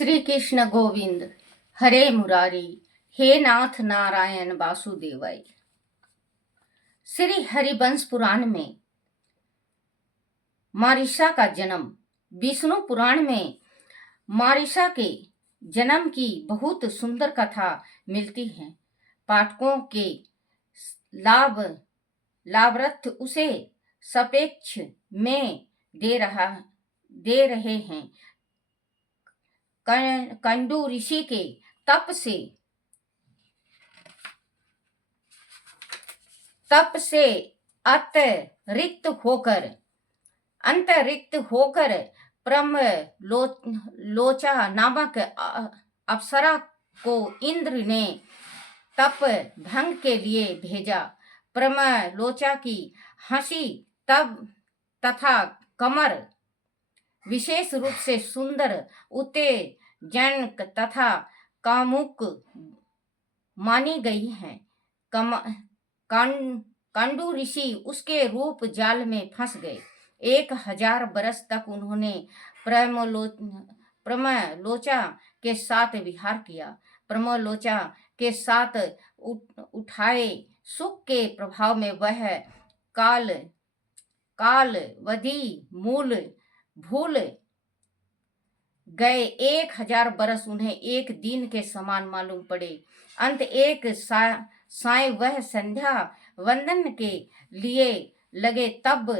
श्री कृष्ण गोविंद हरे मुरारी, हे नाथ नारायण वासुदेवाय। श्री हरिवंश पुराण में मारिशा का जन्म, विष्णु पुराण में मारिशा के जन्म की बहुत सुंदर कथा मिलती है। पाठकों के लाभार्थ उसे सापेक्ष में दे रहे हैं। कंडू ऋषि के तप से अंतरिक्त होकर ब्रह्म लोचा नामक अप्सरा को इंद्र ने तप भंग के लिए भेजा। ब्रह्म लोचा की हंसी तथा कमर विशेष रूप से सुंदर, उत्तेजनक तथा कामुक मानी गई है। कांडू ऋषि उसके रूप जाल में फंस गए। 1000 बरस तक उन्होंने प्रमलोचा के साथ विहार किया। प्रमलोचा के साथ उठाए सुख के प्रभाव में वह कालवधि मूल भूल गए। 1000 बरस उन्हें एक दिन के समान मालूम पड़े। अंत एक साय वह संध्या वंदन के लिए लगे, तब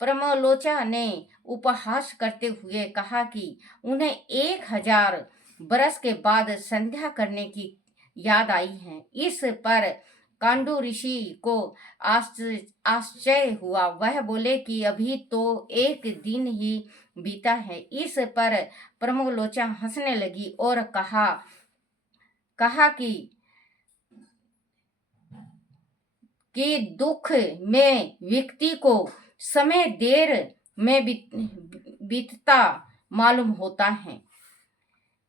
प्रमलोचा ने उपहास करते हुए कहा कि उन्हें 1000 बरस के बाद संध्या करने की याद आई है। इस पर कांडू ऋषि को आश्चर्य हुआ। वह बोले कि अभी तो एक दिन ही बीता है। इस पर प्रमलोचा हंसने लगी और कहा कि दुख में व्यक्ति को समय देर में बीतता मालूम होता है,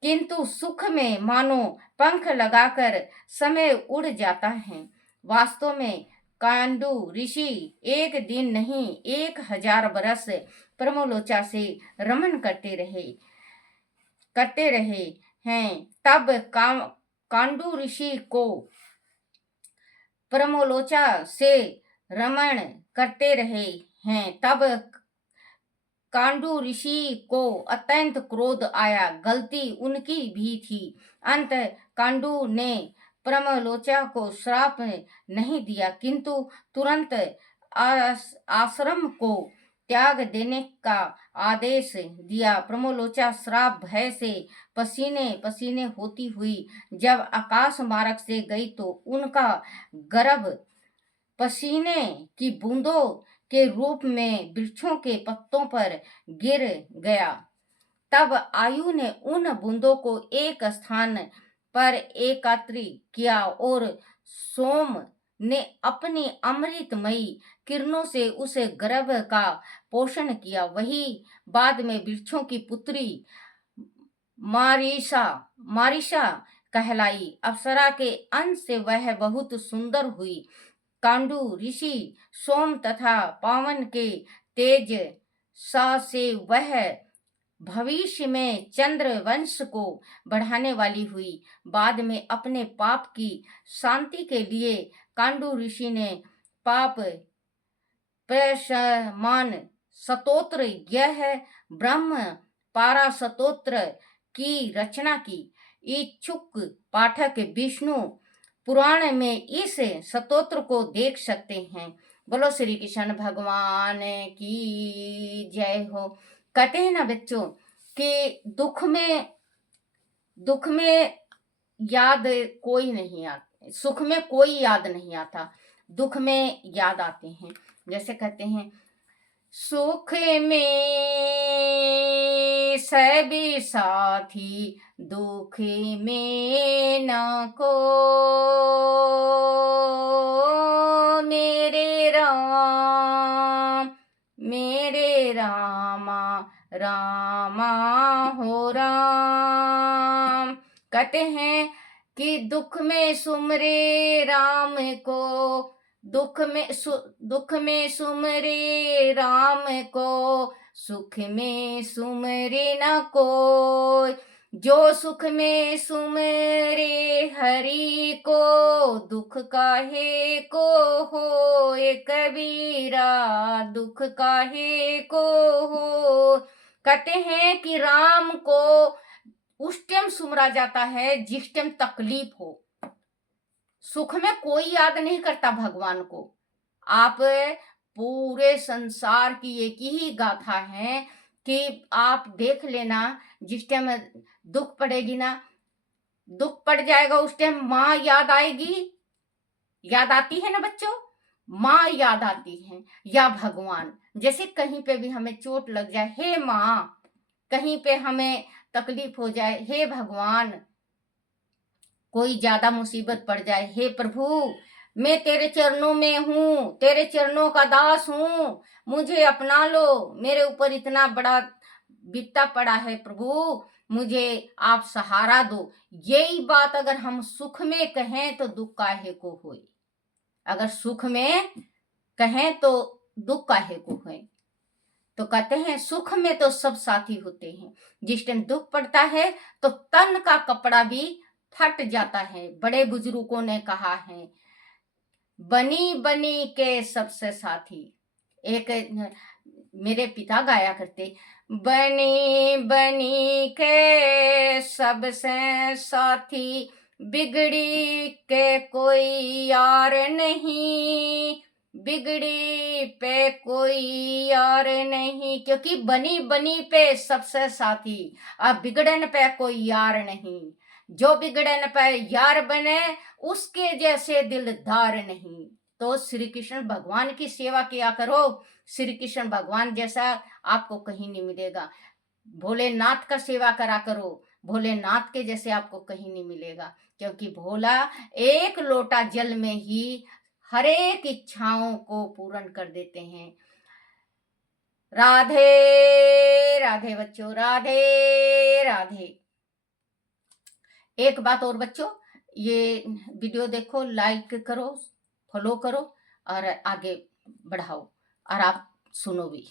किंतु सुख में मानो पंख लगाकर समय उड़ जाता है। वास्तव में कांडू ऋषि एक दिन नहीं 1000 बरस प्रमलोचा से रमन करते रहे हैं। तब कांडू ऋषि को प्रमलोचा से रमण करते रहे हैं। तब कांडू ऋषि को अत्यंत क्रोध आया। गलती उनकी भी थी। अंत कांडू ने प्रमलोचा को श्राप नहीं दिया, किंतु तुरंत आश्रम को त्याग देने का आदेश दिया। प्रमलोचा श्राप भय से पसीने पसीने होती हुई जब आकाश मार्ग से गई तो उनका गर्भ पसीने की बूंदों के रूप में वृक्षों के पत्तों पर गिर गया। तब आयु ने उन बूंदों को एक स्थान पर एकत्रित किया और सोम ने अपनी अमृतमयी किरणों से उस गर्भ का पोषण किया। वही बाद में वृक्षों की पुत्री मारिशा कहलाई। अप्सरा के अंश से वह बहुत सुंदर हुई। कांडू ऋषि सोम तथा पावन के तेज से वह भविष्य में चंद्र वंश को बढ़ाने वाली हुई। बाद में अपने पाप की शांति के लिए कांडू ऋषि ने पाप प्रशमन स्तोत्र, यह ब्रह्म पारा स्तोत्र की रचना की। इच्छुक पाठक विष्णु पुराण में इस स्तोत्र को देख सकते हैं। बोलो श्री कृष्ण भगवान की जय हो। कहते हैं ना बच्चों कि दुख में याद कोई नहीं आता, सुख में कोई याद नहीं आता, दुख में याद आते हैं। जैसे कहते हैं, सुख में सभी साथी, दुख में न को, मेरे रामा रामा हो राम। कहते हैं कि दुख में सुमरे राम को, दुख में सुमरे राम को, सुख में सुमरे न कोई। जो सुख में सुमरे हरि को, दुख काहे को होए कबीरा, दुख काहे को हो। कहते हैं कि राम को उस टाइम सुमरा जाता है जिस टाइम तकलीफ हो। सुख में कोई याद नहीं करता भगवान को। आप पूरे संसार की एक ही गाथा है कि आप देख लेना, जिस टाइम दुख पड़ेगी ना, दुख पड़ जाएगा उस टाइम माँ याद आएगी। याद आती है ना बच्चों, माँ याद आती है या भगवान। जैसे कहीं पे भी हमें चोट लग जाए, हे माँ, कहीं पे हमें तकलीफ हो जाए, हे भगवान, कोई ज्यादा मुसीबत पड़ जाए, हे प्रभु मैं तेरे चरणों में हूँ, तेरे चरणों का दास हूँ, मुझे अपना लो, मेरे ऊपर इतना बड़ा बिपता पड़ा है प्रभु, मुझे आप सहारा दो। यही बात अगर हम सुख में कहें तो दुख काहे को होए। अगर सुख में कहें तो दुख काहे को होए। तो कहते हैं सुख में तो सब साथी होते हैं, जिस टाइम दुख पड़ता है तो तन का कपड़ा भी फट जाता है। बड़े बुजुर्गों ने कहा है, बनी बनी के सबसे साथी। एक मेरे पिता गाया करते, बनी बनी के सबसे साथी, बिगड़ी के कोई यार नहीं, बिगड़ी पे कोई यार नहीं। क्योंकि बनी बनी पे सबसे साथी, अब बिगड़न पे कोई यार नहीं। जो बिगड़न पे यार बने उसके जैसे दिलदार नहीं। तो श्री कृष्ण भगवान की सेवा किया करो, श्री कृष्ण भगवान जैसा आपको कहीं नहीं मिलेगा। भोलेनाथ का सेवा करा करो, भोलेनाथ के जैसे आपको कहीं नहीं मिलेगा। क्योंकि भोला एक लोटा जल में ही हर एक इच्छाओं को पूर्ण कर देते हैं। राधे राधे बच्चों, राधे राधे। एक बात और बच्चों, ये वीडियो देखो, लाइक करो, फॉलो करो और आगे बढ़ाओ, और आप सुनो भी।